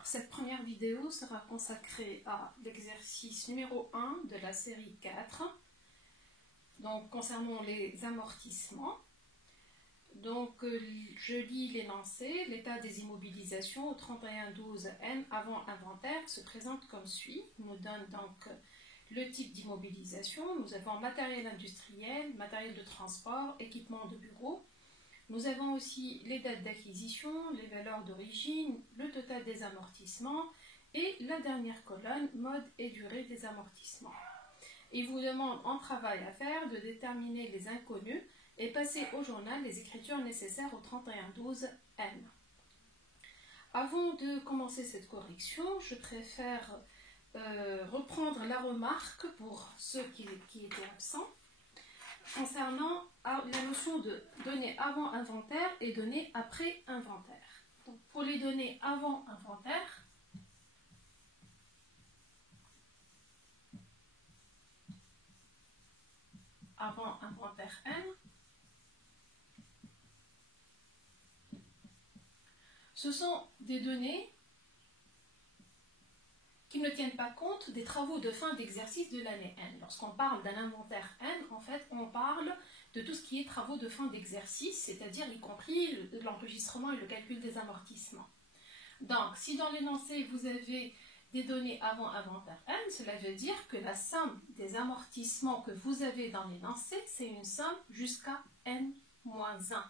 Alors, cette première vidéo sera consacrée à l'exercice numéro 1 de la série 4, donc concernant les amortissements. Donc, je lis l'énoncé. L'état des immobilisations au 31-12N avant inventaire se présente comme suit. Il nous donne donc le type d'immobilisation. Nous avons matériel industriel, matériel de transport, équipement de bureau. Nous avons aussi les dates d'acquisition, les valeurs d'origine, le total des amortissements et la dernière colonne, mode et durée des amortissements. Il vous demande en travail à faire de déterminer les inconnus et passer au journal les écritures nécessaires au 31-12N. Avant de commencer cette correction, je préfère reprendre la remarque pour ceux qui étaient absents concernant la notion de données avant inventaire et données après inventaire. Donc, pour les données avant inventaire, N, ce sont des données qui ne tiennent pas compte des travaux de fin d'exercice de l'année N. Lorsqu'on parle d'un inventaire N, en fait, on parle de tout ce qui est travaux de fin d'exercice, c'est-à-dire y compris l'enregistrement et le calcul des amortissements. Donc, si dans l'énoncé, vous avez des données avant inventaire N, cela veut dire que la somme des amortissements que vous avez dans l'énoncé, c'est une somme jusqu'à N-1.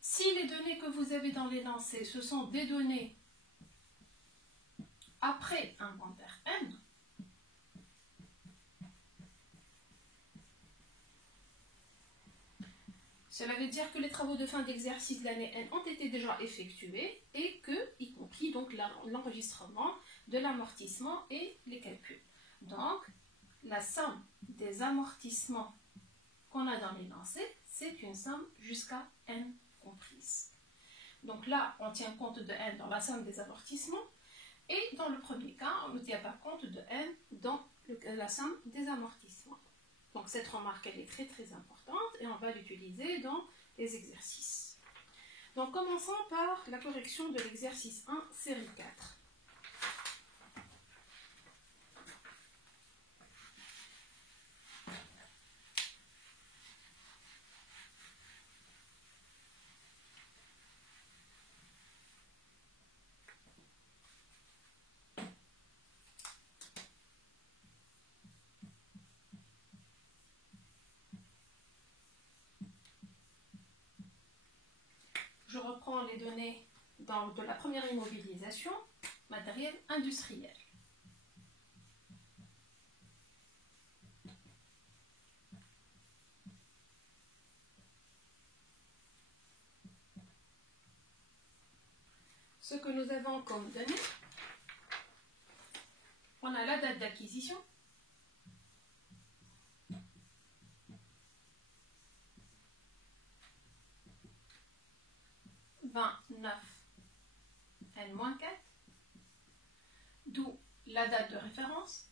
Si les données que vous avez dans l'énoncé, ce sont des données après inventaire N, cela veut dire que les travaux de fin d'exercice de l'année N ont été déjà effectués et que, y compris donc l'enregistrement de l'amortissement et les calculs. Donc, la somme des amortissements qu'on a dans l'énoncé, c'est une somme jusqu'à N comprise. Donc là, on tient compte de N dans la somme des amortissements. Et dans le premier cas, on ne tient pas compte de N dans la somme des amortissements. Donc cette remarque, elle est très très importante et on va l'utiliser dans les exercices. Donc commençons par la correction de l'exercice 1, série 4. Je reprends les données de la première immobilisation, matériel industriel. Ce que nous avons comme données, on a la date d'acquisition, N-4, d'où la date de référence,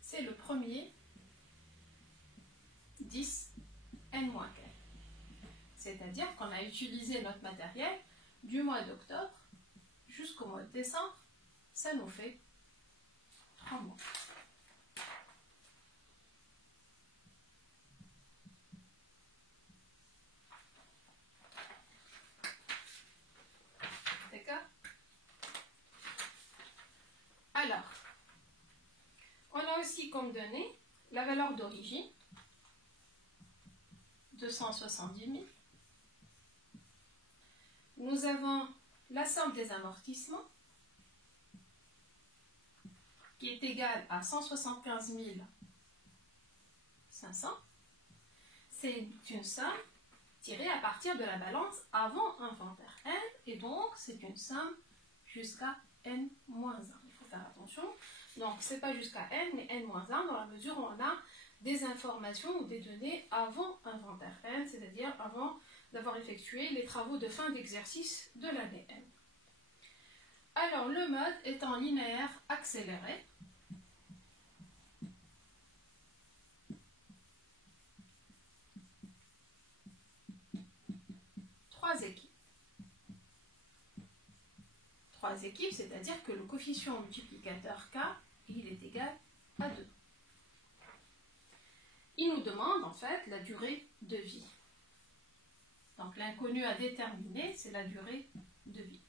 c'est le premier 10 N-4. C'est-à-dire qu'on a utilisé notre matériel du mois d'octobre jusqu'au mois de décembre, ça nous fait 3 mois. D'accord? Alors, on a aussi comme donnée la valeur d'origine, 270 000. Nous avons la somme des amortissements, qui est égale à 175 500. C'est une somme tirée à partir de la balance avant inventaire N, et donc c'est une somme jusqu'à N-1. Il faut faire attention. Donc, ce n'est pas jusqu'à N, mais N-1 dans la mesure où on a des informations ou des données avant inventaire N, c'est-à-dire avant d'avoir effectué les travaux de fin d'exercice de l'année N. Alors, le mode étant linéaire accéléré, trois équipes, c'est-à-dire que le coefficient multiplicateur K, il est égal à 2. Il nous demande en fait la durée de vie. Donc l'inconnu à déterminer, c'est la durée de vie.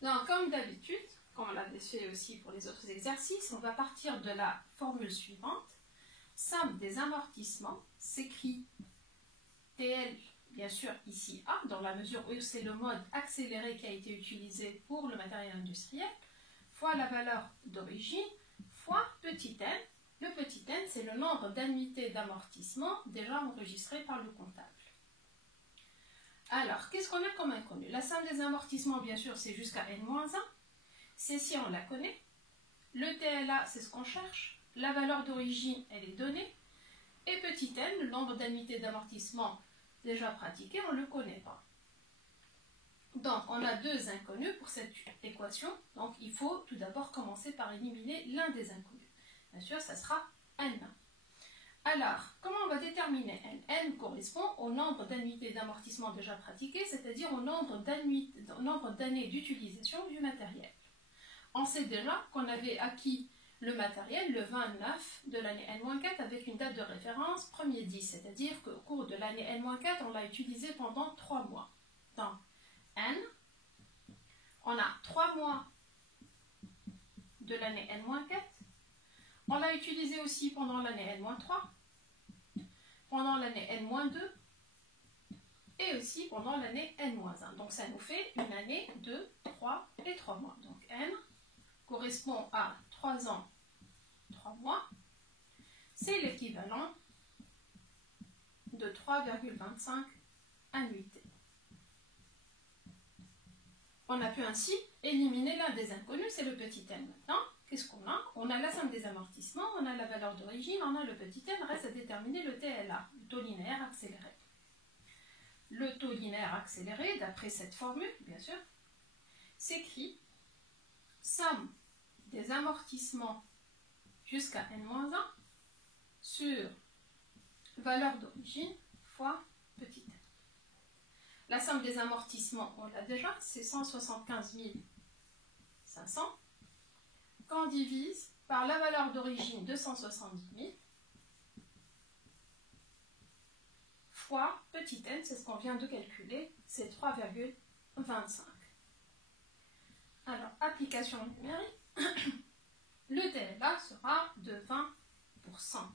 Donc comme d'habitude, comme on l'avait fait aussi pour les autres exercices, on va partir de la formule suivante. Somme des amortissements s'écrit TL, bien sûr ici A, dans la mesure où c'est le mode accéléré qui a été utilisé pour le matériel industriel, fois la valeur d'origine, fois petit n. Le petit n, c'est le nombre d'annuités d'amortissement déjà enregistrées par le comptable. Alors, qu'est-ce qu'on a comme inconnu? La somme des amortissements, bien sûr, c'est jusqu'à n-1. Ceci, on la connaît. Le TLA, c'est ce qu'on cherche. La valeur d'origine, elle est donnée. Et petit n, le nombre d'annuités d'amortissement déjà pratiquées, on ne le connaît pas. Donc, on a deux inconnus pour cette équation. Donc, il faut tout d'abord commencer par éliminer l'un des inconnus. Bien sûr, ça sera n. Alors, comment on va déterminer n? N correspond au nombre d'annuités d'amortissement déjà pratiquées, c'est-à-dire au nombre d'années d'utilisation du matériel. On sait déjà qu'on avait acquis le matériel le 29 de l'année N-4 avec une date de référence 1er 10, c'est-à-dire qu'au cours de l'année N-4, on l'a utilisé pendant 3 mois. Donc, N, on a 3 mois de l'année N-4, on l'a utilisé aussi pendant l'année N-3, pendant l'année N-2 et aussi pendant l'année N-1. Donc ça nous fait une année, 2, 3 et 3 mois. Donc N correspond à 3 ans, 3 mois. C'est l'équivalent de 3,25 annuités. On a pu ainsi éliminer l'un des inconnus, c'est le petit n. Maintenant, qu'est-ce qu'on a? On a la somme des amortissements, on a la valeur d'origine, on a le petit n, reste à déterminer le TLA, le taux linéaire accéléré. Le taux linéaire accéléré, d'après cette formule, bien sûr, s'écrit somme des amortissements jusqu'à n-1 sur valeur d'origine fois petit n. La somme des amortissements, on l'a déjà, c'est 175 500. Quand on divise par la valeur d'origine 270 000 fois petit n, c'est ce qu'on vient de calculer, c'est 3,25. Alors, application numérique, le TLA sera de 20%.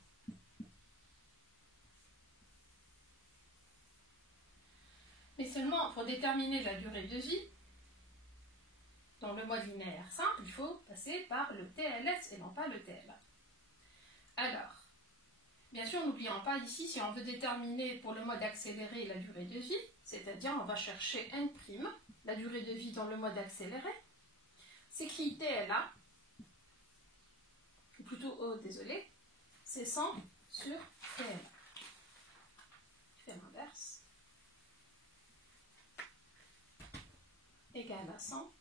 Mais seulement pour déterminer la durée de vie, dans le mode linéaire simple, il faut passer par le TLS et non pas le TLA. Alors, bien sûr, n'oublions pas ici, si on veut déterminer pour le mode accéléré la durée de vie, c'est-à-dire on va chercher n', la durée de vie dans le mode accéléré, s'écrit TLA, ou plutôt, désolé, c'est 100 sur TLA. Je fais l'inverse. Égale à 100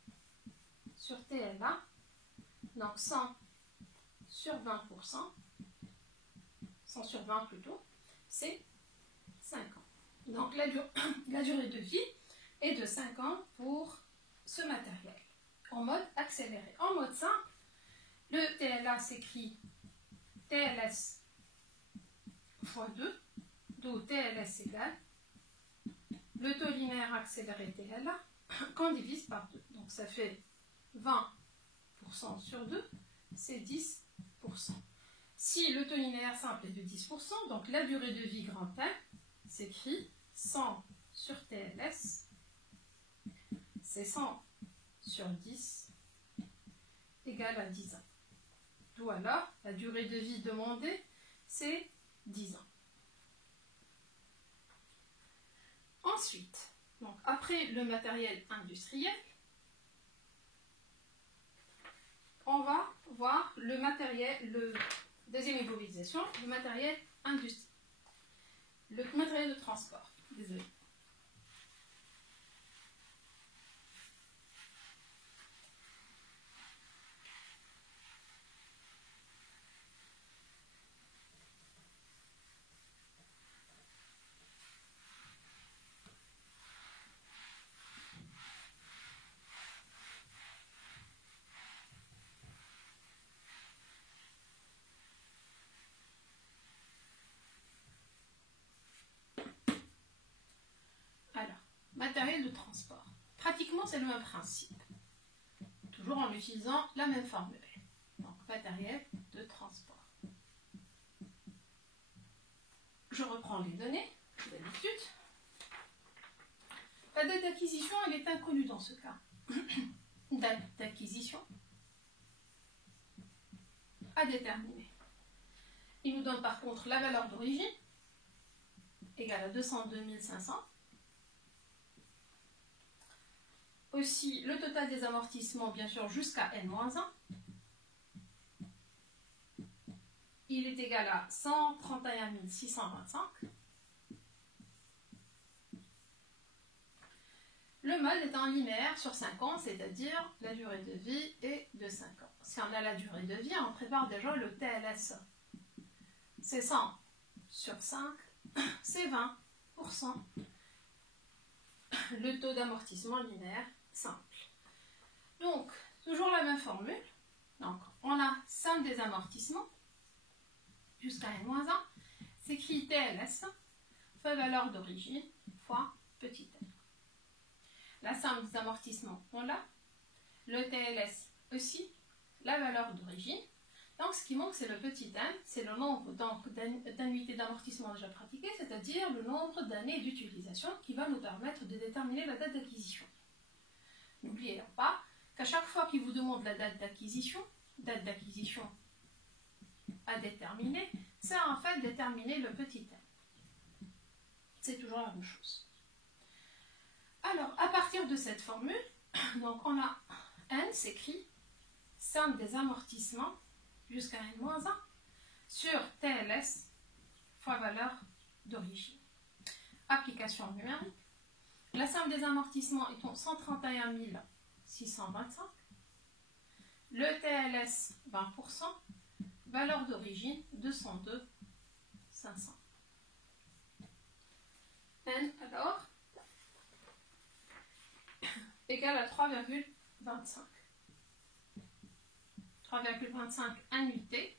sur TLA, donc 100 sur 20%, 100 sur 20 plutôt, c'est 5 ans. Donc la durée de vie est de 5 ans pour ce matériel, en mode accéléré. En mode simple, le TLA s'écrit TLS fois 2, d'où TLS égale le taux linéaire accéléré TLA qu'on divise par 2. Donc ça fait 20% sur 2, c'est 10%. Si le taux linéaire simple est de 10%, donc la durée de vie grand N s'écrit 100 sur TLS, c'est 100 sur 10 égale à 10 ans. D'où alors, la durée de vie demandée, c'est 10 ans. Ensuite, donc après le matériel industriel, on va voir le matériel, le deuxième immobilisation, le matériel industriel, le matériel de transport. Désolé. matériel de transport. Pratiquement, c'est le même principe. Toujours en utilisant la même formule. Donc, matériel de transport. Je reprends les données, d'habitude. La date d'acquisition, elle est inconnue dans ce cas. Date d'acquisition à déterminer. Il nous donne par contre la valeur d'origine, égale à 202 500. Aussi, le total des amortissements, bien sûr, jusqu'à N-1. Il est égal à 131 625. Le mode est en linéaire sur 5 ans, c'est-à-dire la durée de vie est de 5 ans. Si on a la durée de vie, on prépare déjà le TLS. C'est 100 sur 5, c'est 20%. Le taux d'amortissement linéaire simple. Donc, toujours la même formule. Donc, on a somme des amortissements jusqu'à N-1, s'écrit TLS, fois valeur d'origine, fois petit n. La somme des amortissements, on l'a. Le TLS aussi, la valeur d'origine. Donc, ce qui manque, c'est le petit n, c'est le nombre d'annuités d'amortissement déjà pratiquées, c'est-à-dire le nombre d'années d'utilisation qui va nous permettre de déterminer la date d'acquisition. N'oubliez pas qu'à chaque fois qu'il vous demande la date d'acquisition à déterminer, c'est en fait déterminer le petit n. C'est toujours la même chose. Alors, à partir de cette formule, donc on a n s'écrit somme des amortissements jusqu'à N-1 sur TLS fois valeur d'origine. Application numérique. La somme des amortissements est 131 625. Le TLS 20%. Valeur d'origine 202 500. N alors égale à 3,25. 3,25 annuités,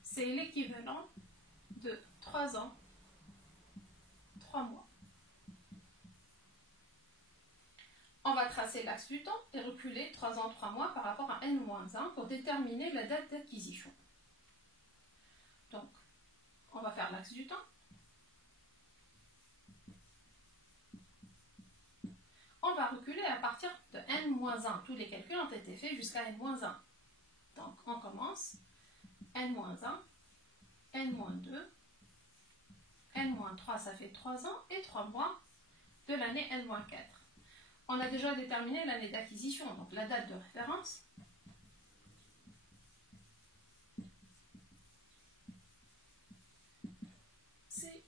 c'est l'équivalent de 3 ans, 3 mois. On va tracer l'axe du temps et reculer 3 ans, 3 mois par rapport à N-1 pour déterminer la date d'acquisition. Donc, on va faire l'axe du temps. On va reculer à partir de N-1. Tous les calculs ont été faits jusqu'à N-1. Donc, on commence. N-1, N-2, N-3, ça fait 3 ans et 3 mois de l'année N-4. On a déjà déterminé l'année d'acquisition, donc la date de référence. C'est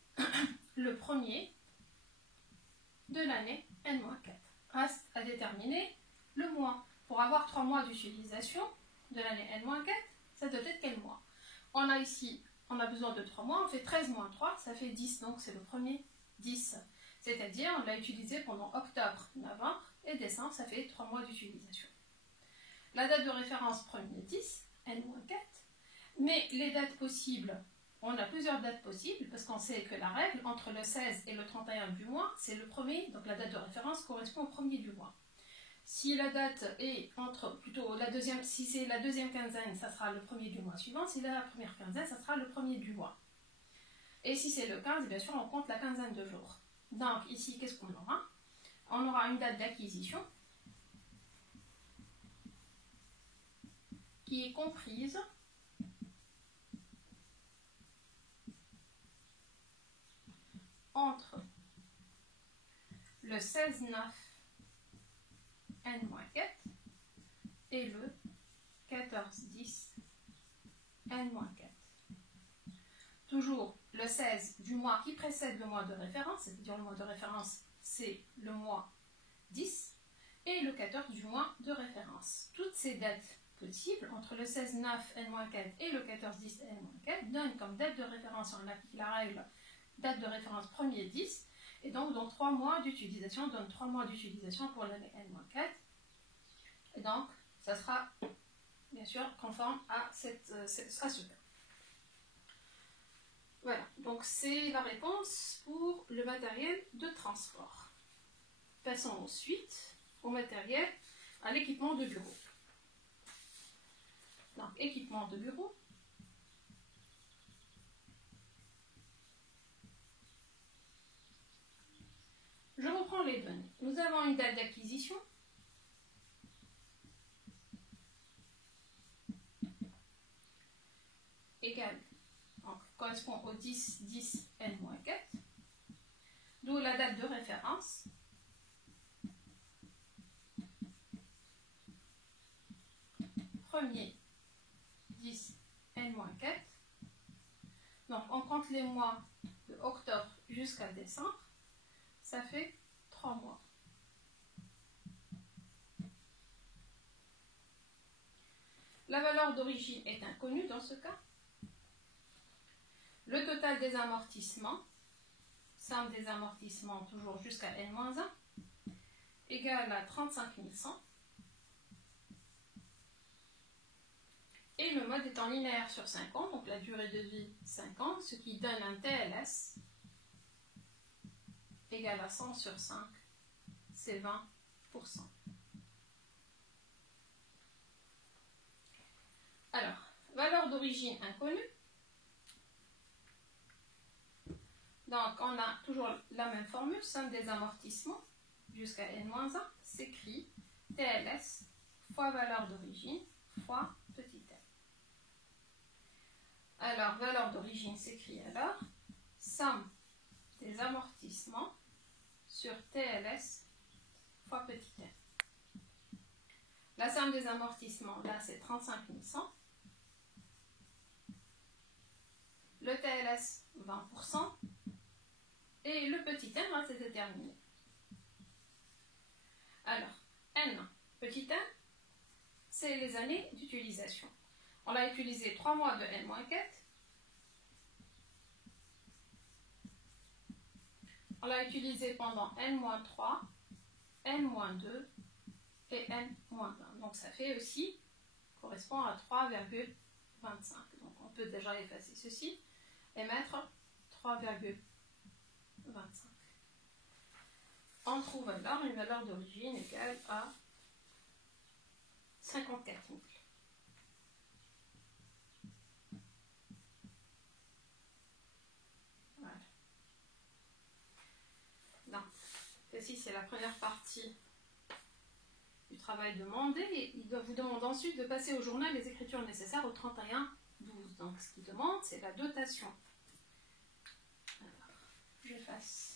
le premier de l'année N-4. Reste à déterminer le mois. Pour avoir 3 mois d'utilisation de l'année N-4, ça doit être quel mois? On a ici, on a besoin de 3 mois, on fait 13 moins 3, ça fait 10, donc c'est le premier 10. C'est-à-dire, on l'a utilisé pendant octobre, novembre et décembre, ça fait 3 mois d'utilisation. La date de référence premier 10, N-4, mais les dates possibles, on a plusieurs dates possibles parce qu'on sait que la règle entre le 16 et le 31 du mois, c'est le premier, donc la date de référence correspond au premier du mois. Si la date est si c'est la deuxième quinzaine, ça sera le premier du mois suivant. Si c'est la première quinzaine, ça sera le premier du mois. Et si c'est le 15, bien sûr, on compte la quinzaine de jours. Donc ici, qu'est-ce qu'on aura? On aura une date d'acquisition qui est comprise entre le 16-9 N-4 et le 14-10 N-4. Toujours le 16 du mois qui précède le mois de référence, c'est-à-dire le mois de référence, c'est le mois 10, et le 14 du mois de référence. Toutes ces dates possibles, entre le 16-9 N-4 et le 14-10 N-4, donnent comme date de référence, on applique la règle date de référence premier 10, et donc 3 mois d'utilisation donne 3 mois d'utilisation pour l'année N-4. Et donc, ça sera bien sûr conforme à ce cas. Voilà, donc c'est la réponse pour le matériel de transport. Passons ensuite au matériel, à l'équipement de bureau. Donc, équipement de bureau. Je reprends les données. Nous avons une date d'acquisition. Égale, donc, correspond au 10, 10, n-4. D'où la date de référence. Premier 10, n-4. Donc, on compte les mois de octobre jusqu'à décembre. Ça fait 3 mois. La valeur d'origine est inconnue dans ce cas. Le total des amortissements, somme des amortissements toujours jusqu'à n-1, égale à 35 100. Et le mode étant linéaire sur 5 ans, donc la durée de vie 5 ans, ce qui donne un TLS égal à 100 sur 5, c'est 20%. Alors, valeur d'origine inconnue. Donc, on a toujours la même formule, somme des amortissements jusqu'à n-1, s'écrit TLS fois valeur d'origine fois petit m. Alors, valeur d'origine s'écrit alors somme des amortissements sur TLS fois petit m. La somme des amortissements, là, c'est 35 100. Le TLS, 20%. Et le petit m, là, c'est déterminé. Alors, n, petit m, c'est les années d'utilisation. On l'a utilisé 3 mois de n-4. On l'a utilisé pendant n-3, n-2 et n-1. Donc ça fait aussi, correspond à 3,25. Donc on peut déjà effacer ceci et mettre 3,25. On trouve alors une valeur d'origine égale à 54 000. Voilà. Donc, ceci c'est la première partie du travail demandé et il vous demande ensuite de passer au journal les écritures nécessaires au 31-12. Donc ce qu'il demande c'est la dotation. Alors, j'efface.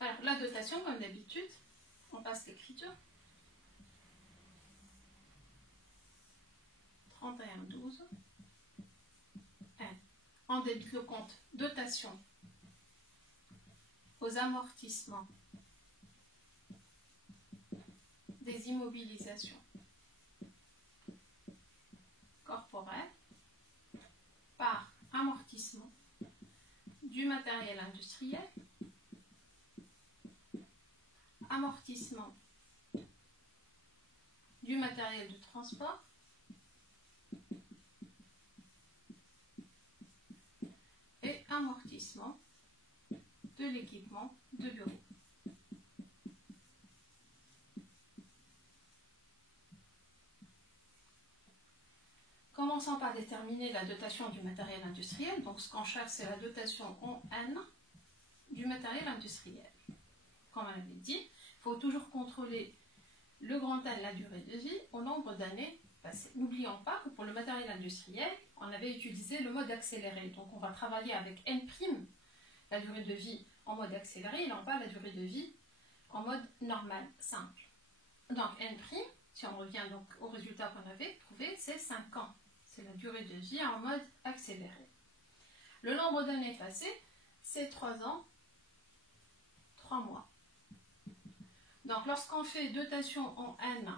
Alors, la dotation, comme d'habitude, on passe l'écriture. 31-12. On débite le compte dotation aux amortissements des immobilisations corporelles par amortissement du matériel industriel, amortissement du matériel de transport et amortissement de l'équipement de bureau. Commençons par déterminer la dotation du matériel industriel. Donc ce qu'on cherche, c'est la dotation en N du matériel industriel. Comme on avait dit, il faut toujours contrôler le grand N, la durée de vie, au nombre d'années passées. N'oublions pas que pour le matériel industriel, on avait utilisé le mode accéléré. Donc on va travailler avec N', la durée de vie en mode accéléré, et non pas la durée de vie en mode normal, simple. Donc N', si on revient donc au résultat qu'on avait trouvé, c'est 5 ans. C'est la durée de vie en mode accéléré. Le nombre d'années passées, c'est 3 ans, 3 mois. Donc, lorsqu'on fait dotation en N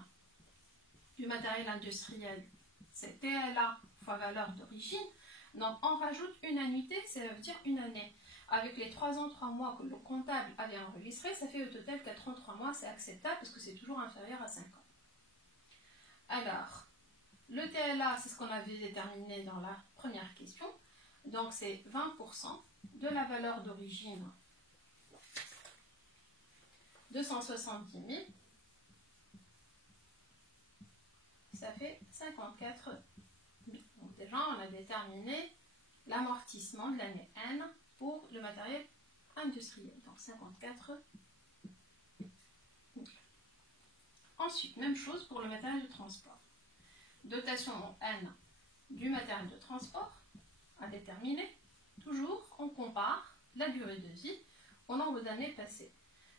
du matériel industriel, c'est TLA fois valeur d'origine. Donc, on rajoute une annuité, ça veut dire une année. Avec les 3 ans, 3 mois que le comptable avait enregistré, ça fait au total 4 ans, 3 mois, c'est acceptable parce que c'est toujours inférieur à 5 ans. Alors, le TLA, c'est ce qu'on avait déterminé dans la première question. Donc, c'est 20% de la valeur d'origine de 170 000. Ça fait 54 000. Donc, déjà, on a déterminé l'amortissement de l'année N pour le matériel industriel. Donc, 54 000. Ensuite, même chose pour le matériel de transport. Dotation en N du matériel de transport à déterminer. Toujours, on compare la durée de vie au nombre d'années passées.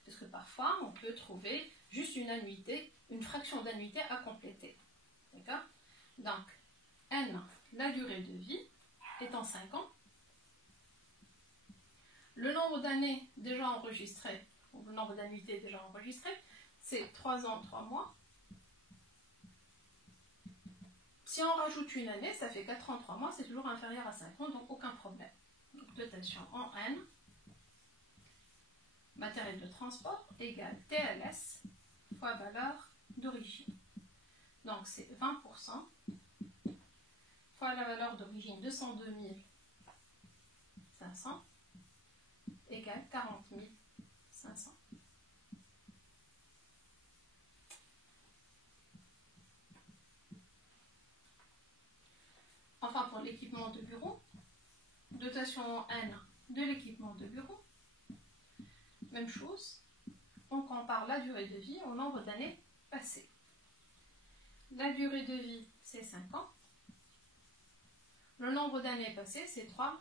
Parce que parfois, on peut trouver juste une annuité, une fraction d'annuité à compléter. D'accord? Donc, N, la durée de vie, étant 5 ans. Le nombre d'années déjà enregistrées, ou le nombre d'annuités déjà enregistrées, c'est 3 ans, 3 mois. Si on rajoute une année, ça fait 4 ans, 3 mois, c'est toujours inférieur à 5 ans, donc aucun problème. Donc, dotation en N, matériel de transport, égale TLS fois valeur d'origine. Donc, c'est 20% fois la valeur d'origine 202 500 égale 40 500. Enfin, pour l'équipement de bureau, dotation en N de l'équipement de bureau, même chose, on compare la durée de vie au nombre d'années passées. La durée de vie, c'est 5 ans. Le nombre d'années passées, c'est 3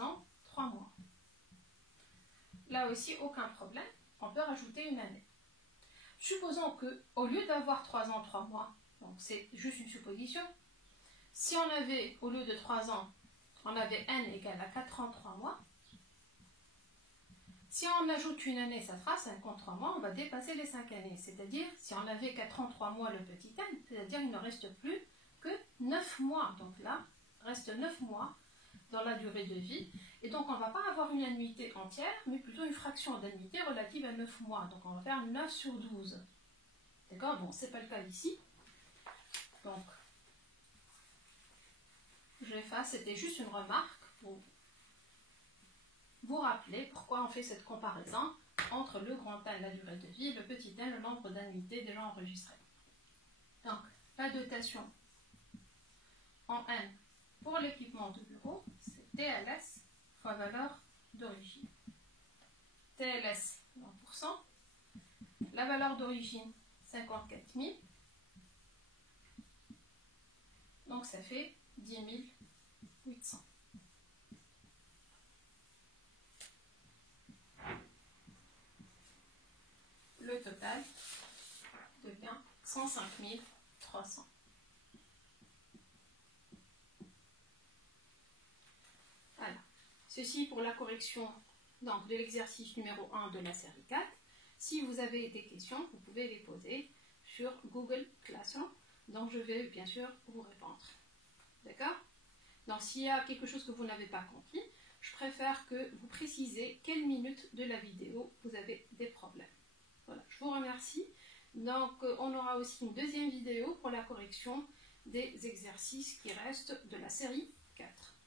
ans, 3 mois. Là aussi, aucun problème, on peut rajouter une année. Supposons qu'au lieu d'avoir 3 ans, 3 mois, donc c'est juste une supposition, si on avait, au lieu de 3 ans, on avait N égale à 4 ans, 3 mois, si on ajoute une année, ça fera 53 mois, on va dépasser les 5 années. C'est-à-dire, si on avait 4 ans, 3 mois le petit N, c'est-à-dire il ne reste plus que 9 mois. Donc là, reste 9 mois dans la durée de vie. Et donc, on ne va pas avoir une annuité entière, mais plutôt une fraction d'annuité relative à 9 mois. Donc, on va faire 9 sur 12. D'accord? Bon, ce n'est pas le cas ici. Donc, j'efface, c'était juste une remarque pour vous rappeler pourquoi on fait cette comparaison entre le grand N, la durée de vie, et le petit n, le nombre d'annuités déjà enregistrées. Donc, la dotation en N pour l'équipement de bureau, c'est TLS fois valeur d'origine. TLS, 20%. La valeur d'origine, 54 000. Donc, ça fait 10 800. Le total devient 105 300. Voilà. Ceci pour la correction donc, de l'exercice numéro 1 de la série 4. Si vous avez des questions, vous pouvez les poser sur Google Classroom. Donc je vais bien sûr vous répondre. D'accord? Donc s'il y a quelque chose que vous n'avez pas compris, je préfère que vous précisez quelle minute de la vidéo vous avez des problèmes. Voilà, je vous remercie. Donc, on aura aussi une deuxième vidéo pour la correction des exercices qui restent de la série 4.